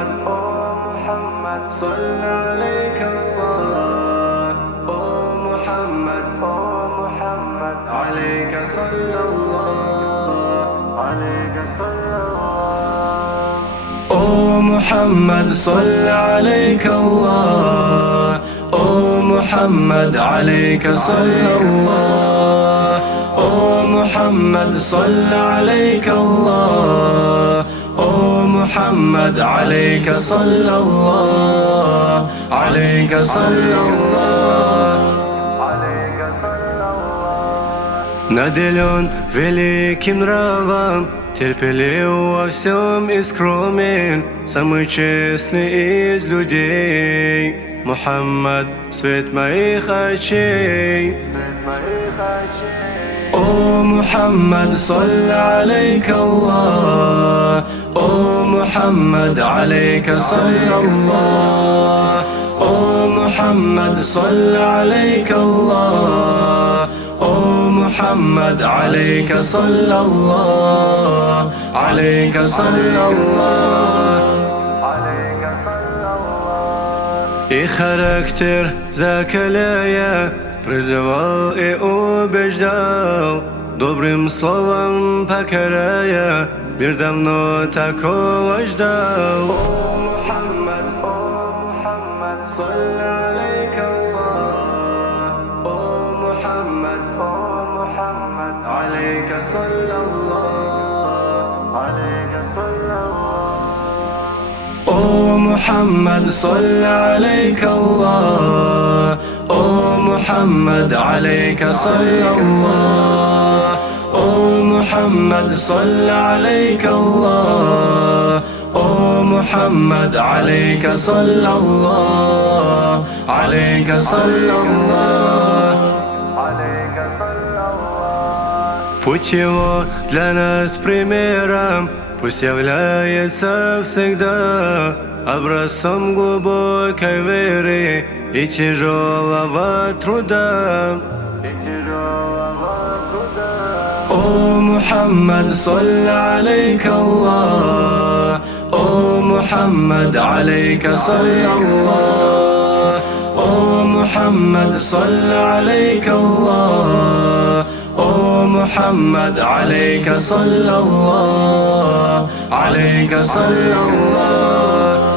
محمد صلى عليك الله. محمد محمد عليك صلى الله، عليك صلى الله. محمد صلى عليك الله. محمد عليك صلى الله. محمد صلى عليك الله. محمد عليك صلى الله، عليك صلى الله. Наделен великим нравом, терпелив во всем и скромен, самый честный из людей. Мухаммад, свет моих очей. محمد صلى عليك الله. محمد عليك صلى الله. محمد صلى عليك الله. محمد عليك صلى الله، عليك صلى الله. И характер закаляя, призывал и убеждал, добрым словом покоряя, мир давно такого ждал. Мухаммад, صلى عليك الله. محمد عليك صلى الله، عليك صلى الله. محمد صلى عليك الله. محمد عليك صلى الله. محمد صلى عليك الله. محمد عليك صلى الله، عليك صلى الله. Путь его для нас примером, пусть является всегда образцом глубокой веры и тяжелого труда. محمد صلى عليك الله. محمد عليك صلى الله. محمد صلى عليك الله. محمد عليك صلى الله، عليك صلى الله.